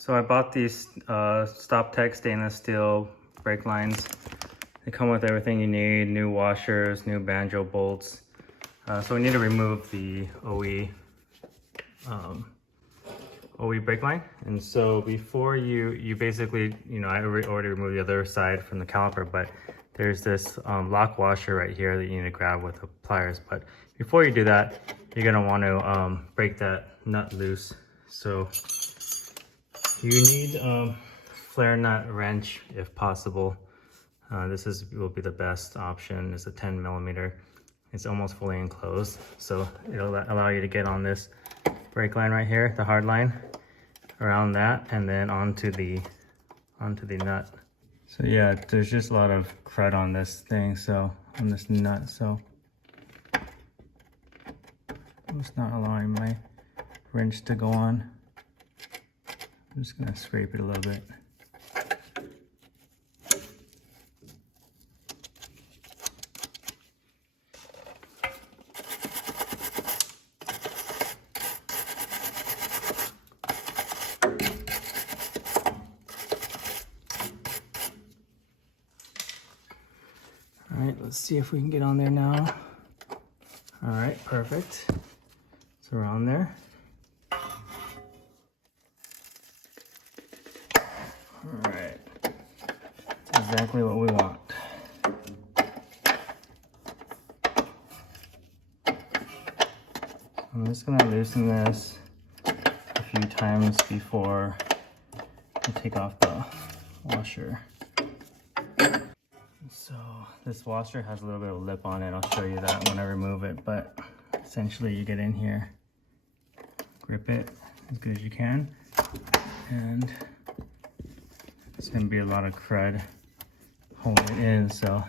So I bought these Stoptech Stainless Steel brake lines. They come with everything you need, new washers, new banjo bolts. So we need to remove the OE brake line. And so before you basically, I already removed the other side from the caliper, but there's this lock washer right here that you need to grab with the pliers. But before you do that, you're gonna want to break that nut loose. So you need flare nut wrench if possible. This will be the best option. It's a 10 millimeter. It's almost fully enclosed, so it'll allow you to get on this brake line right here, the hard line, around that, and then onto the nut. So yeah, there's just a lot of crud on this thing, so on this nut, so it's not allowing my wrench to go on. I'm just gonna scrape it a little bit. All right, let's see if we can get on there now. All right, perfect. So we're on there. All right, that's exactly what we want. I'm just gonna loosen this a few times before I take off the washer. So this washer has a little bit of lip on it. I'll show you that when I remove it, but essentially you get in here, grip it as good as you can, and it's gonna be a lot of crud holding it in, so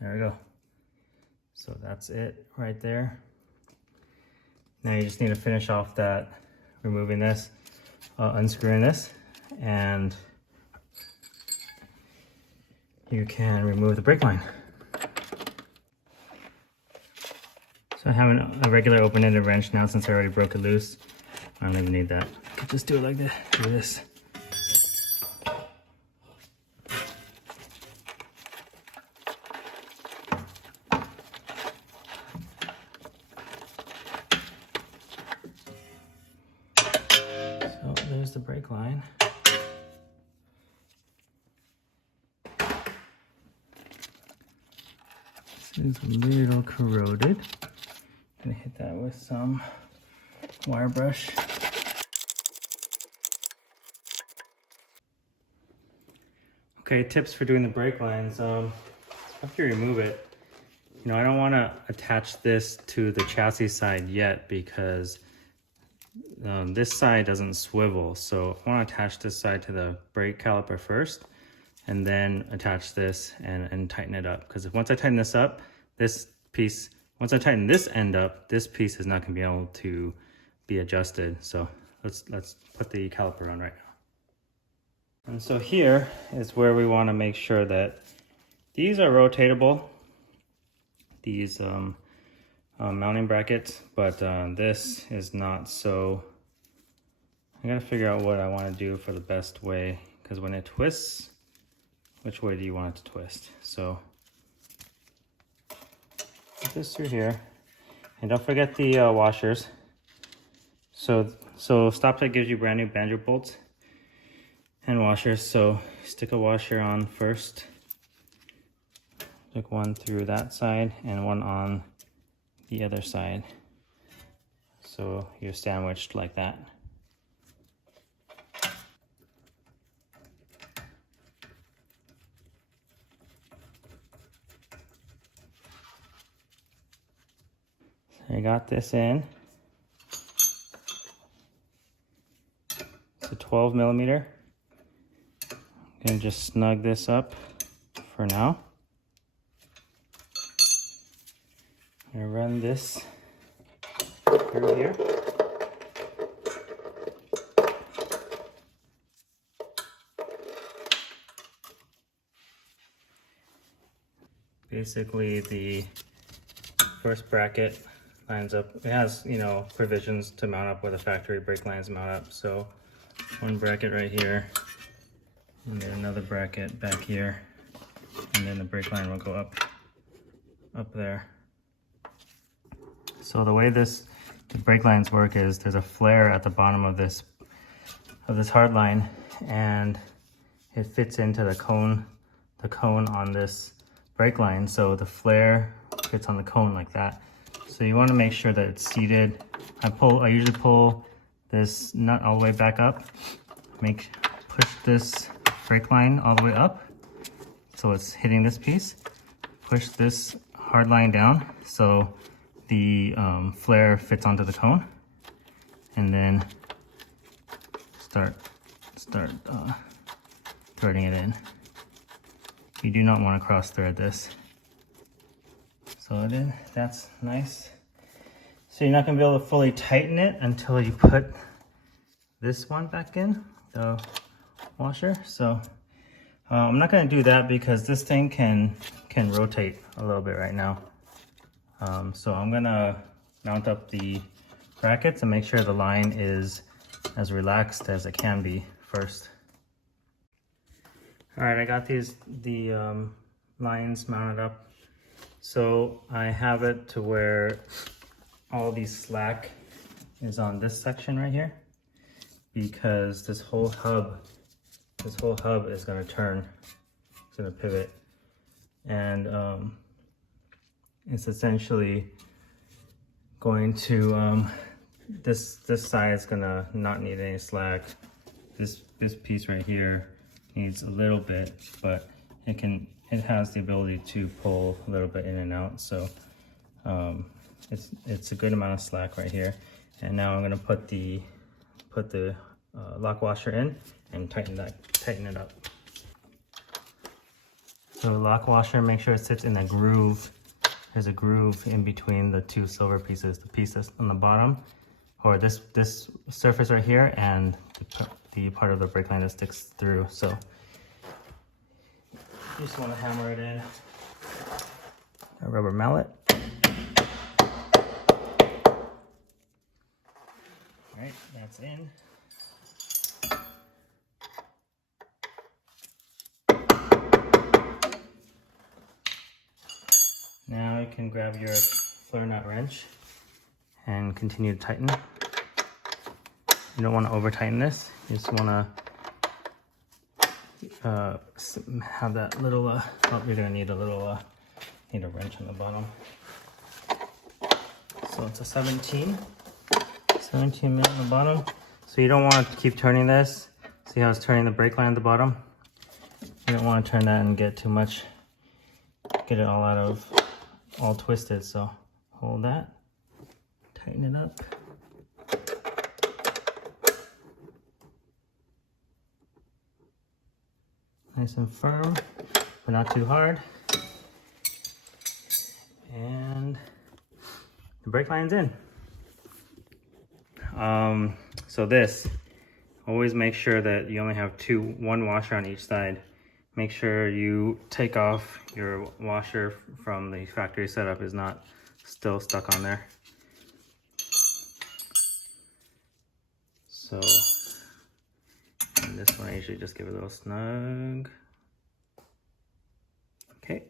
there we go. So that's it right there. Now you just need to finish off that, removing this, unscrewing this, and you can remove the brake line. So I have a regular open-ended wrench now since I already broke it loose. I don't even need that. I could just do it like this, do this. So there's the brake line. This is a little corroded. I'm gonna hit that with some wire brush. Okay, tips for doing the brake lines. After you remove it, I don't want to attach this to the chassis side yet because this side doesn't swivel. So I want to attach this side to the brake caliper first, and then attach this and tighten it up. Because once I tighten this up, once I tighten this end up, this piece is not going to be able to be adjusted. So let's put the caliper on right now. And so here is where we want to make sure that these are rotatable, these mounting brackets, but this is not. So I gotta figure out what I want to do for the best way, because when it twists, which way do you want it to twist? So put this through here, and don't forget the washers. So Stoptech gives you brand new banjo bolts and washers. So stick a washer on first, stick one through that side and one on the other side, so you're sandwiched like that. So I got this in. It's a 12 millimeter. I'm gonna just snug this up for now. I'm gonna run this through here. basically the first bracket lines up. It has, you know, provisions to mount up where the factory brake lines mount up. So one bracket right here, and then another bracket back here, and then the brake line will go up there. So the way the brake lines work is there's a flare at the bottom of this hardline, and it fits into the cone on this brake line. So the flare fits on the cone like that. So you want to make sure that it's seated. I usually pull this nut all the way back up. Push this brake line all the way up so it's hitting this piece. Push this hard line down so the flare fits onto the cone, and then start threading it in. You do not want to cross thread this. So then that's nice. So you're not going to be able to fully tighten it until you put this one back in, the washer. So I'm not going to do that because this thing can rotate a little bit right now. So I'm going to mount up the brackets and make sure the line is as relaxed as it can be first. All right, I got the lines mounted up. So I have it to where all the slack is on this section right here, because this whole hub is going to turn. It's going to pivot, and it's essentially going to this side is going to not need any slack. This piece right here needs a little bit, but it has the ability to pull a little bit in and out. So it's a good amount of slack right here. And now I'm going to put the lock washer in and tighten it up. So lock washer, make sure it sits in a groove. There's a groove in between the two silver pieces, the pieces on the bottom, or this surface right here, and the part of the brake line that sticks through. So you just want to hammer it in. A rubber mallet. All right, that's in. Now you can grab your flare nut wrench and continue to tighten. You don't want to over tighten this. You just want to have that little, oh, you're going to need need a wrench on the bottom. So it's a 17 mil on the bottom. So you don't want to keep turning this. See how it's turning the brake line at the bottom? You don't want to turn that and get too much, get it all twisted. So hold that, tighten it up. Nice and firm, but not too hard. And the brake line's in. So always make sure that you only have one washer on each side. Make sure you take off your washer from the factory setup is not still stuck on there. So, and this one I usually just give it a little snug. Okay.